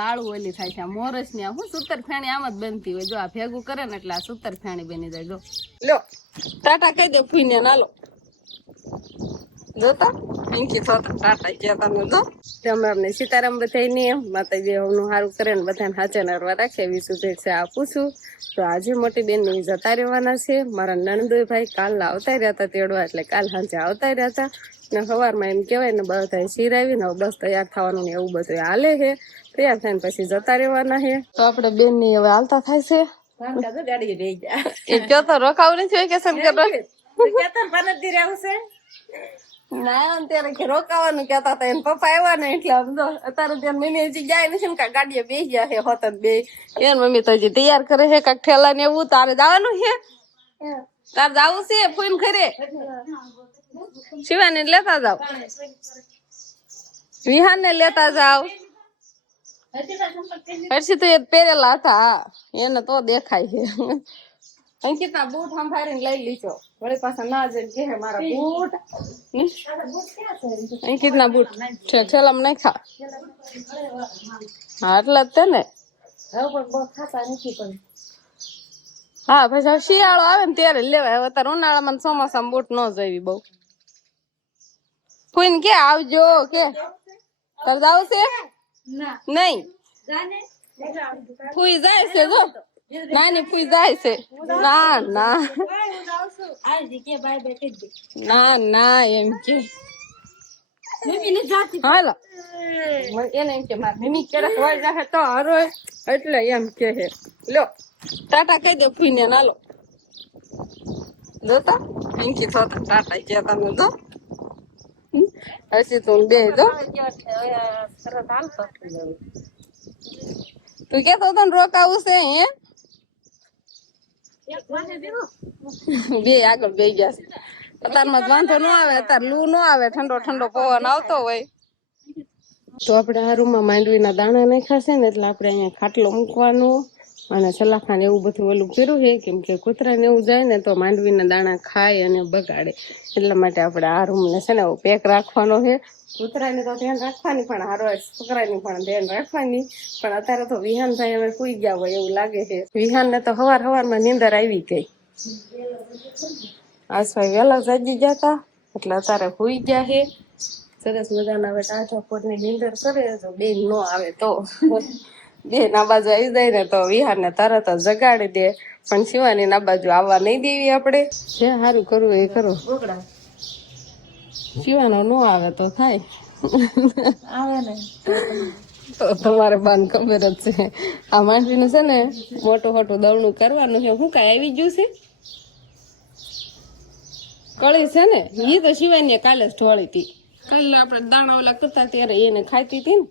લાડુ ઓલી થાય છે. મોરસ ની હું સૂતર ફેણી આમ જ બનતી હોય. જો આ ભેગું કરે ને એટલે આ સૂતર ફેણી બની જાય. જો લ્યો ટાટા કહી દે ફૂઈને નાલો જોતા પિંકી થતા ટાટા ગયા તમે જો તમે અમને સીતારામ બધાઈ ને માતાજી નું સારું કરે ને બધાને હાચે નરવા રાખે એવી શુભેચ્છા આપું છું. તો આજે મોટી બેન ની જતા રહેવાના છે. મારા નણંદોય ભાઈ કાલ આવતા રહ્યા હતા તેડવા એટલે કાલ સાંજે આવતા રહ્યા હતા ને સવારમાં એમ કેવાય ને બધા શિરાવી ને બસ તૈયાર થવાનું ને એવું બધું હાલે છે. તૈયાર થઈને પછી જતા રહેવાના છે. તો આપડે બેન ની હવે હાલતા થાય છે. એ કયો તો રોકાવું નથી વેકેશન કરવા ના અત્યારે કે રોકાવાનું કેતા હતા એને પપ્પા આવ્યા ને એટલે સમજો અત્યારે ત્યાં મમ્મી હજી જાય નથી ને ગાડીએ બેસી ગયા છે હોત બે એન મમ્મી તો હજી તૈયાર કરે છે કાક ઠેલા ને એવું. તારે જવાનું છે તારે જવું છે ફોન ખરે શિવાને લેતા જાવ વિહાન ને લેતા જાવ હર્ષી તો એ પહેરેલા હતા એને તો દેખાય છે. અંકિતના બૂટ સંભાળીને લઈ લીધો વળી પાછા ના જઈને કે મારા બૂટ અંકિતના બૂટ ઠેલામાં નાખ્યા હા એટલે જ તે ને હા પછી શિયાળો આવે ને ત્યારે લેવાય. હવે તાર ઉનાળામાં ચોમાસામાં બૂટ ન જોઈવી બહુ. ફૂઈને કે આવજો કે તાર જાવ છે નહીં ફૂઈ જાય છે જો નાની ફૂઈ જાય છે. ના ના ના ના એમ કે હાલો એને એમ કે મારે મમ્મી ક્યારેક હોય જાય તો હરો એટલે એમ કે હે લો ટાટા કહી દે ફૂઈને નાલો જોતા પિંકી થતા ટાટા ગયા તમે જો હસી તું બે જો તું કેતો હતો ને રોકાવું છે હે બે આગળ બે ગયા છે. અત્યારમાં વાંધો ન આવે અત્યારે લૂ ન આવે ઠંડો ઠંડો પવન આવતો હોય. તો આપડે આ રૂમમાં માંડવીના દાણા નાખ્યા છે ને એટલે આપડે અહીંયા ખાટલો મૂકવાનું અને સલાખાને એવું બધું ઓલું કર્યું છે કેમ કે કૂતરા ને એવું જાય ને તો માંડવીના દાણા ખાય અને બગાડે એટલા માટે આપણે આ રૂમ ને છે ને પેક રાખવાનો છે. કૂતરાની તો ધ્યાન રાખવાની પણ હારો છોકરાની પણ ધ્યાન રાખવાની. પણ અત્યારે તો વિહાનભાઈ હવે સુઈ ગયા હોય એવું લાગે છે. વિહાન ને તો હવારમાં નીંદર આવી ગઈ. આસભાઈ વહેલા જાગી ગયા હતા એટલે અત્યારે સુઈ ગયા છે. સરસ મજાના હવે ટાઢા પોરની નીંદર કરે તો બેન નો આવે તો બેન આ બાજુ આવી જાય ને તો વિહાર ને તરત જ જગાડી દે. પણ શિવાની ના બાજુ આવવા નહીં દેવી આપણે જે સારું કરવું એ કરો. શિવાનો નો આવે તો થાય આવે ને તો તમારે બાન ખબર જ છે. આ માંડવીનું છે ને મોટું મોટું દવણું કરવાનું છે. શું કઈ આવી ગયું છે કળી છે ને એ તો શિવાની કાલે જ ઢોળી હતી. કાલે આપડે દાણા ઓલા કરતા ત્યારે એને ખાતી હતી ને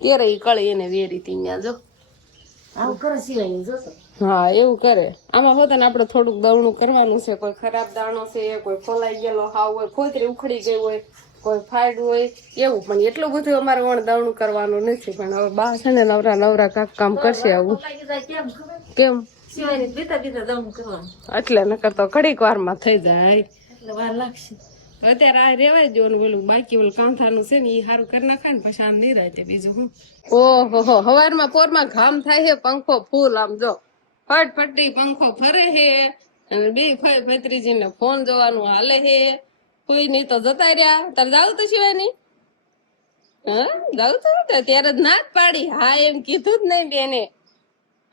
ત્યારે એ કળી એને વેરી હતી ત્યાં જો આવું કરે શિવાની જોતો. હા એવું કરે. આમાં હોતા ને આપડે થોડુંક દવણું કરવાનું છે. કોઈ ખરાબ દાણો છે કોઈ ફોલાઈ ગયેલો હાવ હોય ખોતરી ઉખડી ગઈ હોય કોઈ ફાયડ હોય એવું. પણ એટલું બધું અમારે વણ દવણું કરવાનું નથી. પણ હવે બા છે ને નવરા નવરા કાક કામ કરશે આવું કેમ એટલે નકર તો ઘડીક વાર માં થઈ જાય વાર લાગશે. અત્યારે આ રેવાય દેવાનું ઓલું બાકી ઓલું કાંથાનું છે ને એ સારું કરી નાખાય ને પછી આમ નિરાય બીજું હું. ઓહો હવારમાં પોરમાં ઘામ થાય છે. પંખો ફૂલ આમ જો ફટફટી પંખો ફરે છે અને બે ફઈ ભત્રીજી ને ફોન જોવાનું હાલે છે. કોઈ નઈ તો જતા રહ્યા. તારે જાવું તો સિવાય નઈ હા જાવું તો ત્યારે જ ના જ પાડી. હા એમ કીધું જ નહીં બેને.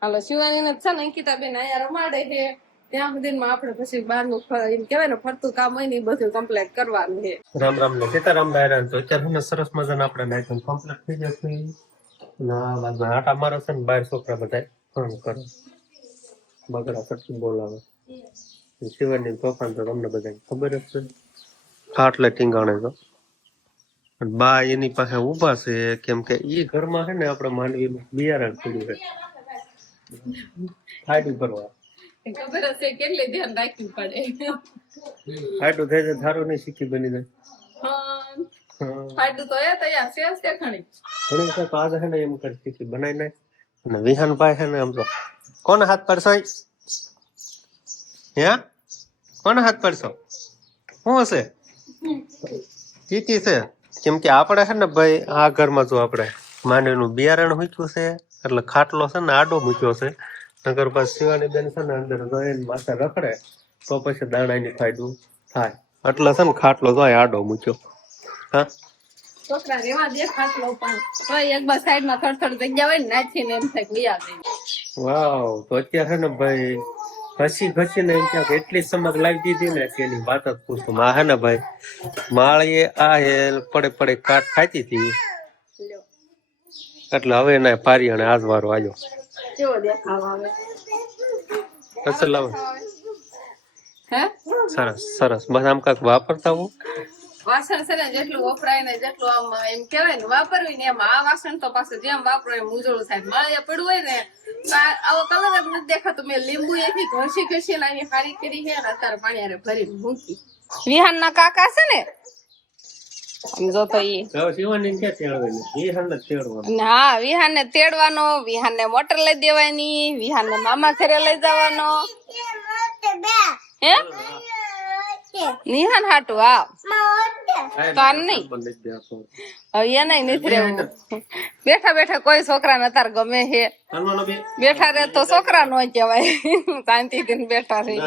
હાલો શિવાની ને છે ને અંકિતા બેન અહીંયા રમાડે છે ત્યાં સુધી માં આપડે પછી બહાર નું એમ કેવાય ને ફરતું કામ હોય ને બધું કમ્પ્લીટ કરવાનું છે. રામ રામ ને સીતારામ ડાયરા તો અત્યારે સરસ મજાના આપણે નાઈટન કમ્પ્લીટ થઈ જશે. આટા મારો છે ને બહાર છોકરા બધા ફોન કરે બગડા સટકી બોલાવે. શિવાની તોફાન તો તમને બધા ખબર જ છે. ખાટલે ટીંગાણે તો બા એની પાસે ઉભા છે કેમ કે ઈ ઘરમાં છે ને આપણે માંડવીમાં બિયારણ પડ્યું છે ફાયદું કરવા ખબર હશે કેટલી ધ્યાન રાખવું પડે. ફાયદું થઈ જાય થારું નહીં શીખી બની જાય. ફાયદું તો એ તૈયાર છે જ તે ઘણી ઘણી તો આજે છે ને એમ કરી શીખી બનાવી નાખ. અને વિહાનભાઈ છે ને આમ તો કોને હાથ પડશો હે કોને હાથ પડશો શું હશે કીકી છે કેમ કે આપણે છે ને ભાઈ આ ઘરમાં જો આપણે માંડવીનું બિયારણ મૂક્યું છે એટલે ખાટલો છે ને આડો મૂક્યો છે. નગર પાસ શિવાની બેન છે ને અંદર જઈને માથે રખડે તો પછી દાણાની ફાયદો થાય એટલે છે ને ખાટલો જાય આડો મૂક્યો. હા છોકરા રેવા દે ખાટલો પણ તો એક બસ સાઈડ માં થોડી થોડી જગ્યા હોય ને નાખીને એમ થાય વિયા દે. વાવ તો અત્યારે છે ને ભાઈ ઘસીને એમ ક્યાંક એટલી સમજ લાવી દીધી ને કે એની વાત જ પૂછું. માં હે ને ભાઈ માળીએ આ હેલ પડે કાટ ખાતી હતી એટલે હવે એને પારી અને આજ વારો આવ્યો. કેવો દેખાવ આવે અસલ આવે હે સરસ બસ આમ કાંક વાપરતા હું વાસણ છે ને જેટલું વપરાય ને જેટલું આમ એમ કેવાય ને વાપરવી ને એમ આ વાસણ તો પાછું જેમ વાપરો એમ ઉજળું થાય. માળે પડવું હોય ને આવો કલર જ નથી દેખાતો. મેં લીંબુ એથી ઘસી ને આવી હારી કરી છે ને અત્યારે પાણી ભરી મૂકી. વિહાન ના કાકા છે ને સમજો તો હા વિહાન ને તેડવાનો, વિહાન ને મોટર લઈ દેવાની, વિહાન ને મામા ઘરે લઈ જવાનો. હે નિહાન હાટું આવ તાર નહીં એને નથી રહેવું. બેઠા કોઈ છોકરા ને તાર ગમે છે બેઠા રે તો છોકરા નો કહેવાય. શાંતિ થી બેઠા રહી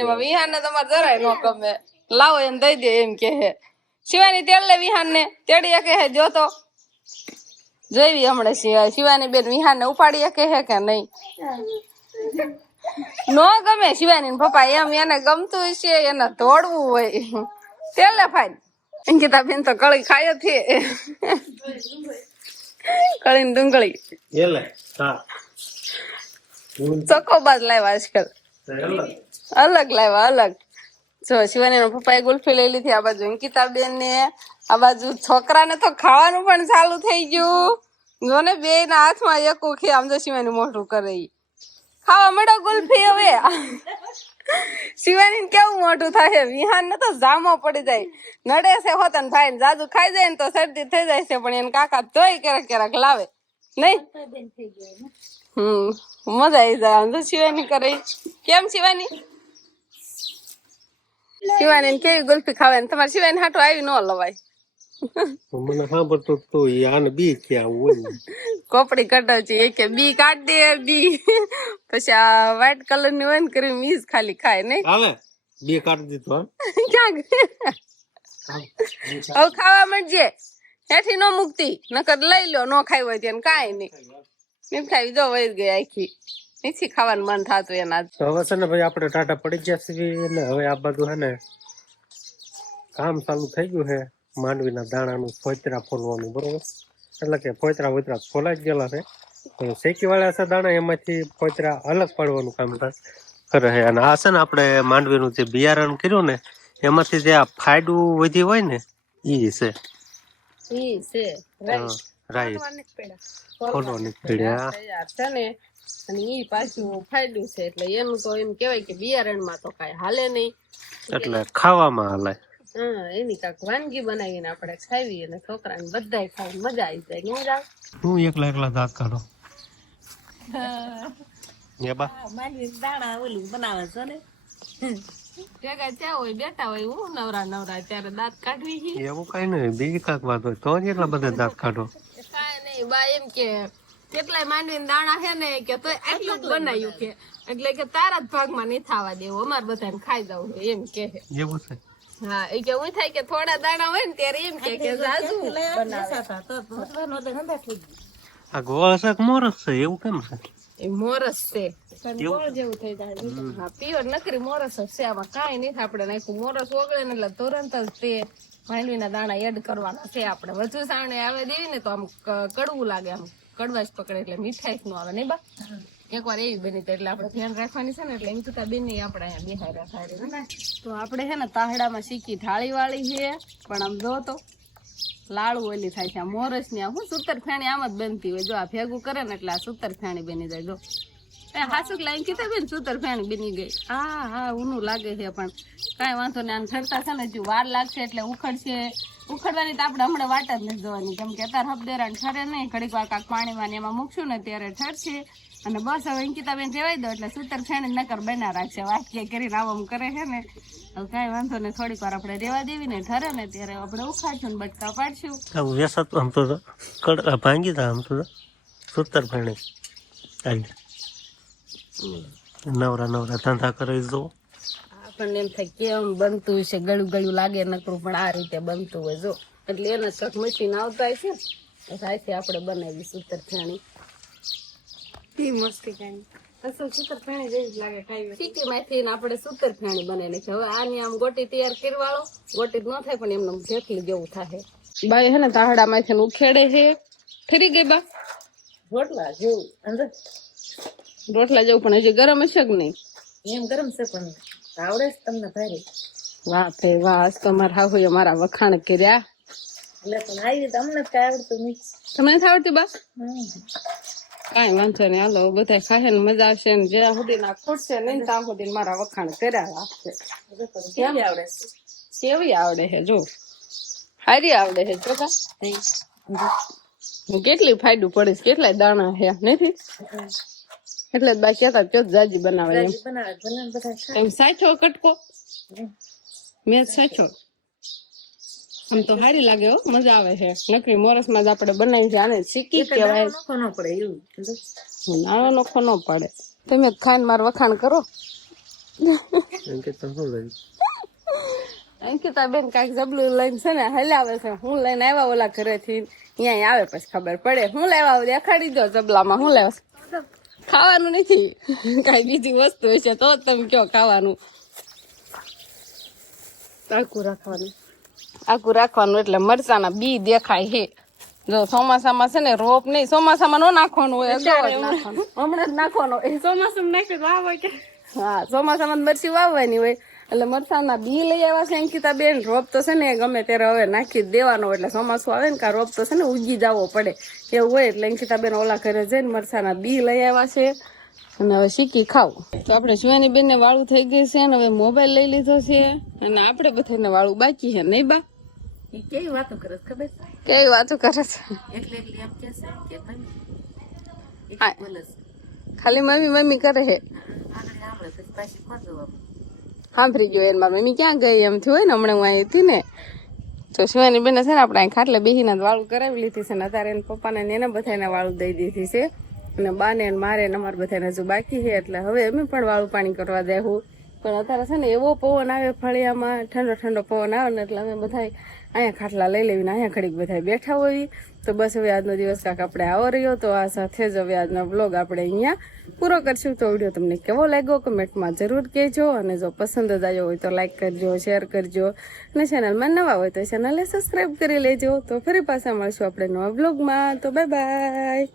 એમાં વિહાન ને તમારે જરાય ન ગમે. લાવો એને દઈ દે એમ કે હે. શિવાની તેડ લે વિહાન ને તેડી કે હે જો તો જોઈ હમણાં શિવાની બેન વિહાન ને ઉપાડી કે હે કે નહીં. નો ગમે શિવાની પપ્પા એમ એને ગમતું છે એને તોડવું હોય તેલે ફાઈન. અંકિતા બેન તો કળી ખાય જ છે કળી ડુંગળી ચોકોબાજ લાવ્યા આજકાલ અલગ લાવ્યા અલગ. જો શિવાની નો પપ્પા એ ગુલ્ફી લઈ લીધી. આ બાજુ અંકિતા બેન ને આ બાજુ છોકરા ને તો ખાવાનું પણ ચાલુ થઈ ગયું. જો ને બે ના હાથમાં એક ખે આમ તો શિવાની મોઢું કરે ખાવા મળો ગુલ્ફી. હવે શિવાની કેવું મોટું થાય વિહાન ને તો જામો પડી જાય નડે છે હોતન ભાઈ ને જાદુ ખાઈ જાય ને તો શરદી થઈ જાય છે. પણ એને કાકા તોય ક્યારેક લાવે નઈ. મજા આવી જાય આમ તો શિવાની કરે. કેમ શિવાની કેવી ગુલ્ફી ખાવે ને તમારે શિવાની હાટું આવી ન લવાય. મને સાંભળતો તો આને બી ક્યાં હોય કોપડી કટાવતી એ કે બી કાઢ દે બી પછી આ વ્હાઈટ કલર ની હોય ને કરી મીસ ખાલી ખાય નહીં હાલે બી કાઢી દીધો ક્યાં હવે ખાવા મળજે હેઠી નો મુકતી નકર લઈ લો નો ખાઈ હોય તેને કાંઈ નહીં ખાવી જો વહી ગઈ આખી નીચી ખાવાનું મન થતું એના. હવે છે ને ભાઈ આપણે ટાટા પડી ગયા છીએ ને હવે આ બધું હે ને કામ ચાલુ થઈ ગયું છે. માંડવીના દાણાનું ફોતરા ફોલવાનું બરોબર એટલે કે ફોતરા ફોલાઈ ગયેલા છે. શેકી વાળા છે દાણા એમાંથી ફોતરા અલગ પાડવાનું કામ કરે છે. અને આ છે ને આપણે માંડવીનું જે બિયારણ કર્યું ને એમાંથી જે આ ફાયડું વધી હોય ને ઈ છે રાઈટ ફોલવાની પીડ્યા છે ને અને ઈ પાછું ફાયદું છે એટલે એનું તો એમ કેવાય કે બિયારણ માં તો કઈ હાલે નહીં એટલે ખાવામાં હાલે. હા એની કાક વાનગી બનાવીને આપણે ખાવી અને છોકરાને બધાય ખાઈ મજા આવી જાય. કેમ જાય હું એકલા દાંત કાઢો દાણા ઓલું બનાવે છે ને ભેગા ત્યાં હોય બેઠા હોય હું નવરા ત્યારે દાંત કાઢવી એવું કઈ નહીં બીજી કાક વાત હોય તો જ એટલા બધા દાંત કાઢો. કઈ નહીં બા એમ કે કેટલાય માંડવીને દાણા હે ને કે તો આટલું જ બનાવ્યું કે એટલે કે તારા જ ભાગમાં નહીં થવા દેવું અમારે બધાને ખાઈ જવું એમ કે એવું છે. હા એ કે હું થાય કે થોડા દાણા હોય ને ત્યારે એમ કે જાજુ આ ગોળ શાક મોરસ છે એવું કેમ છે? એ મોરસ છે ગોળ જેવું થઈ જાય. હા પ્યોર નકરી મોરસ જ છે આમાં કાંઈ નહીં આપણે નાખ્યું. મોરસ ઓગળે ને એટલે તુરંત જ તે માંડવીના દાણા એડ કરવાના છે. આપણે વધુ સાવણે આવે દેવી ને તો આમ કડવું લાગે આમ કડવાશ પકડે એટલે મીઠાઈ નો આવે નહીં બા. એકવાર એવી બની એટલે આપણે ધ્યાન રાખવાની છે ને એટલે એમ છતાં બેન આપણે અહીંયા બિહાર રાખવા. તો આપણે છે ને તાહડામાં શીખી થાળી વાળી છે પણ આમ જો તો લાડુ ઓલી થાય છે. આ મોરસ ની હું સૂતર ફેણી આમ જ બનતી હોય. જો આ ભેગું કરે ને એટલે આ સૂતર ફેણી બની જાય. જો હાસુક લાઈન કીધા બેન સૂતર ફેણી બની ગઈ. હા ઊનું લાગે છે પણ કાંઈ વાંધો નહીં. આને ઠરતા છે ને હજુ વાર લાગશે એટલે ઉખડશે. ઉખડવાની તો આપણે હમણાં વાટ જ નથી જોવાની, કેમ કે અત્યારે હબદેરા ઠરે નહીં. ઘડીક વાર કાંક પાણીમાં ને એમાં મૂકશું ને ત્યારે ઠરશે. અને બસ હવે અંકિતાબેન રેવાઈ દો એટલે સૂતર ફેણી નકર બના રાખશે. વાટકી કરીને આમ કરે છે ને. હવે કાંઈ વાંધો નહીં, થોડીક વાર આપણે રેવા દેવી ને ઠરે ને ત્યારે આપણે ઉખાડશું ને બટકા પાડશું. વ્યસત આમ તો ભાંગી તા આમ તો સૂતર ફેણી નવરા ધંધા કરી દો. આપણને એમ થાય કેમ બનતું છે, ગળું ગળું લાગે નકરું, પણ આ રીતે બનતું હોય જો. એટલે એને શક મશીન આવતા છે ત્યાંથી આપણે બનાવી સૂતર ફેણી. મસ્તી કાંઈ અસલ સૂતર ફેણી જેવી જ લાગે ખાઈ. સીટી માંથી આપણે સૂતર ફેણી બનાવી નાખી. હવે આની આમ ગોટી તૈયાર કરવાળો, ગોટી જ ન થાય પણ એમને જેટલી જેવું થાય. બાઈ હે ને તાહડા માંથી ઉખેડે છે. ફરી ગઈ બા રોટલા જેવું અંદર, રોટલા જેવું પણ હજી ગરમ હશે કે નહીં? એમ ગરમ છે પણ આવડે છે તમને ભાઈ. વાહ તે વાહ, આજ તો મારા હાહુએ મારા વખાણ કર્યા. એટલે પણ આવી તમને કઈ આવડતું નહીં. તમને નથી આવડતું બા? કાંઈ વાંધો નહીં, હાલો બધા ખાશે ને મજા આવશે ને જ્યાં સુધી ના ખૂટશે નહીં ત્યાં સુધી મારા વખાણ કર્યા રાખશે. કેવી આવડે છે? કેવી આવડે છે જો, સારી આવડે છે ચોખા. કેટલી ફાયદું પડે છે, કેટલા દાણા છે નથી એટલે જ બા કેતા ચોથ જાજી બનાવે એમ. સાચો કટકો મેં સાચો આમ તો સારી લાગે હો, મજા આવે છે. નકરી મોરસ માં જ આપણે બનાવી છે, આને શીખી કેવાય. નાનો નોખો ન પડે. તમે ખાઈને મારું વખાણ કરો. અંકિતા બેન કઈક જબલું લઈને છે ને હલાવે છે. હું લઈને આવ્યા ઓલા ઘરેથી, અહીંયા આવે પછી ખબર પડે. હું લેવા દેખાડી દો જબલામાં. હું લેવા ખાવાનું નથી, કઈ બીજી વસ્તુ હશે તો તમે કયો ખાવાનું. આખું રાખવાનું એટલે મરચાના બી દેખાય છે. જો ચોમાસામાં છે ને રોપ નહીં, ચોમાસામાં નો નાખવાનું હોય, હમણાં જ નાખવાનો. ચોમાસામાં નાખ્યું વાવ હોય કે? હા, ચોમાસામાં મરચી વાવવાની હોય એટલે મરચાના બી લઈ આવ્યા છે અંકિતા બેન. રોપ તો છે ને ગમે ત્યારે હવે નાખી જ દેવાનો, એટલે ચોમાસું આવે ને કા રોપ તો છે ને ઉગી જવો પડે એવું હોય. એટલે અંકિતા બેન ઓલા ઘરે જઈને મરચાના બી લઈ આવ્યા છે અને હવે શીખી ખાવું. તો આપણે શિવાની બેન ને વાળું થઈ ગઈ છે ને હવે મોબાઈલ લઈ લીધો છે અને આપણે બધાને વાળું બાકી છે નહીં બા? કેવી વાતો કરે ખબર? કેવી વાતો કરે છે? એટલે એમ કે છે કે ખાલી મમ્મી કરે છે. સાંભળી ગયો એને મારી મમ્મી ક્યાં ગઈ એમ થયું હોય ને. હમણાં હું અહીં હતી ને તો શિવાની બેન છે ને આપણે અહીં ખાટલે બેહીને વાળું કરાવી લીધી છે ને અત્યારે એને પપ્પાને એને બધાને વાળું દઈ દીધી છે અને બાને મારે ને અમારે બધાને હજુ બાકી છે. એટલે હવે અમે પણ વાળું પાણી કરવા દેવું. પણ અત્યારે છે ને એવો પવન આવે ફળિયામાં, ઠંડો પવન આવે ને એટલે અમે બધા અહીંયા ખાટલા લઈ લેવીને અહીંયા ઘડીક બધા બેઠા હોય. તો બસ હવે આજનો દિવસ કાંક આપણે આવો રહ્યો. તો આ સાથે જ હવે આજનો બ્લોગ આપણે અહીંયા પૂરો કરશું. તો વિડીયો તમને કેવો લાગ્યો કમેન્ટમાં જરૂર કહેજો અને જો પસંદ જ આવ્યો હોય તો લાઈક કરજો, શેર કરજો અને ચેનલમાં નવા હોય તો ચેનલને સબસ્ક્રાઈબ કરી લેજો. તો ફરી પાછા મળશું આપણે નવા બ્લોગમાં. તો બાય બાય.